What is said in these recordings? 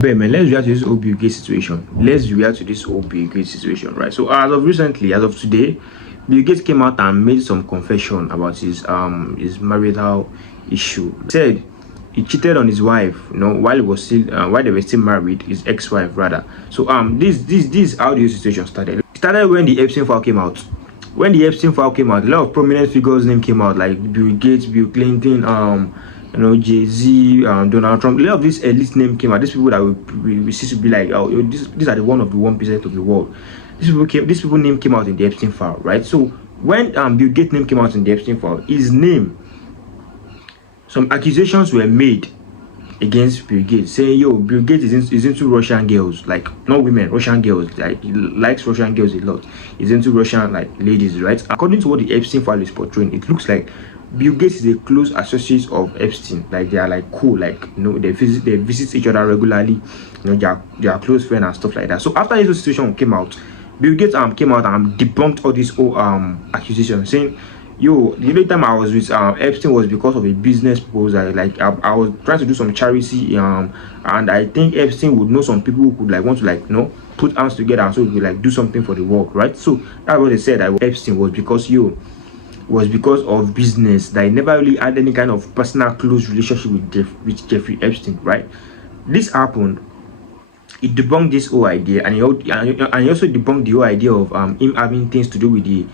But man, let's react to this whole Bill Gates situation. Let's react to this whole Bill Gates situation, right? So as of recently, as of today, Bill Gates came out and made some confession about his marital issue. He said he cheated on his wife, while he was still while they were still married, his ex-wife rather. So this how the situation started. It started when the Epstein file came out. When the Epstein file came out, a lot of prominent figures' name came out, like Bill Gates, Bill Clinton, Jay-Z, Donald Trump. A lot of these elite name came out. These people that we see to be like, oh, these are the one of the 1% of the world. These people name came out in the Epstein file, right? So when Bill Gates name came out in the Epstein file, his name, some accusations were made against Bill Gates, saying, yo, Bill Gates is into Russian girls, like not women, Russian girls. Like he likes Russian girls a lot. He's into Russian like ladies, right? According to what the Epstein file is portraying, it looks like Bill Gates is a close associate of Epstein. Like they are like cool, like they visit each other regularly, they are close friends and stuff like that. So after this situation came out, Bill Gates came out and debunked all these whole accusations, saying, yo, the only time I was with Epstein was because of a business proposal. Like I was trying to do some charity, and I think Epstein would know some people who could like want to like put hands together, and so we like do something for the world, right? So that's what they said, that Epstein was because of business, that he never really had any kind of personal close relationship with Jeffrey Epstein, right? This happened. He debunked this whole idea, and he also debunked the whole idea of him having things to do with the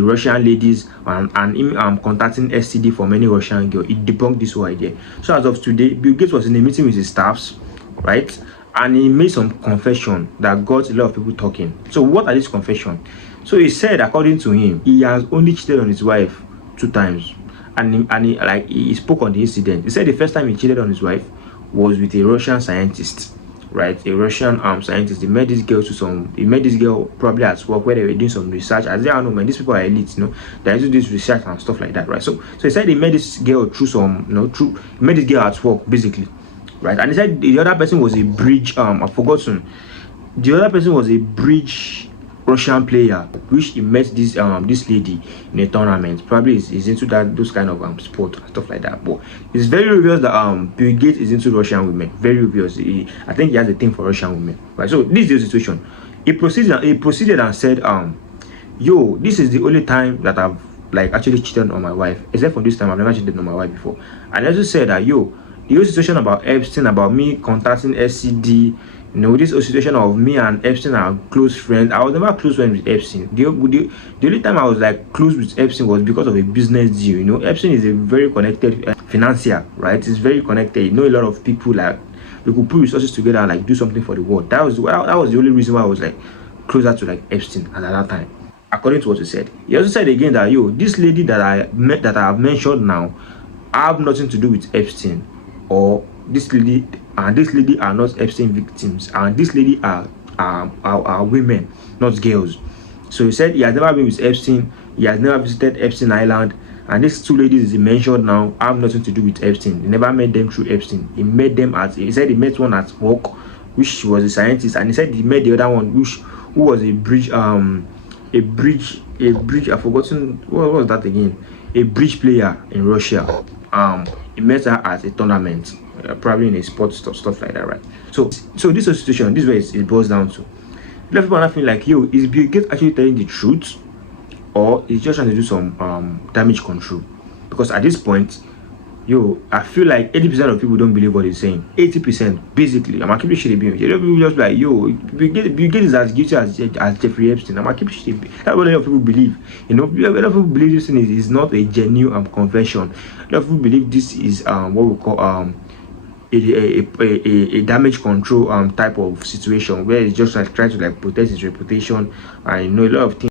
Russian ladies, and him contacting STD for many Russian girls. He debunked this whole idea. So as of today, Bill Gates was in a meeting with his staffs, right? And he made some confession that got a lot of people talking. So what are these confessions? So he said, according to him, he has only cheated on his wife 2 times, and he spoke on the incident. He said the first time he cheated on his wife was with a Russian scientist, right? A Russian scientist. He met this girl probably at work, where they were doing some research. As they all know, man, these people are elite, they do this research and stuff like that, right? So he said he met this girl through he met this girl at work, basically, right? And he said the other person was a bridge, I've forgotten. The other person was a bridge Russian player, which he met this lady in a tournament. Probably is into those kind of sport and stuff like that. But it's very obvious that Bill Gates is into Russian women. Very obvious. I think he has a thing for Russian women, right? So this is the situation. He proceeded and said, yo, this is the only time that I've like actually cheated on my wife. Except for this time, I've never cheated on my wife before. And he also said that, yo, the whole situation about Epstein, about me contacting SCD, this whole situation of me and Epstein are close friends. I was never close friends with Epstein. The only time I was like close with Epstein was because of a business deal. Epstein is a very connected financier, right? He's very connected. A lot of people, like we could put resources together and like do something for the world. That was the only reason why I was like closer to like Epstein at that time. According to what he said, he also said again that, yo, this lady that I have mentioned now, I have nothing to do with Epstein, or this lady are not Epstein victims, and this lady are women, not girls. So he said he has never been with Epstein, he has never visited Epstein Island, and these 2 ladies he mentioned now have nothing to do with Epstein. He never met them through Epstein. He said he met one at work, which was a scientist, and he said he met the other one who was a bridge I've forgotten what was that again, a bridge player in Russia. He met her at a tournament, probably in a sports stuff like that, right? So this situation, this is where it boils down to. A lot of people are feeling like, yo, is Bill Gates actually telling the truth, or is just trying to do some damage control? Because at this point, yo, I feel like 80% of people don't believe what he's saying. 80%, basically. I'm keeping shit being. A lot of people just like, yo, Bill Gates is as guilty as Jeffrey Epstein. I'm keeping shit. That's what a lot of people believe. A lot of people believe this thing is not a genuine confession. A lot of people believe this is what we call a damage control type of situation, where it's just like trying to like protect his reputation, and a lot of things.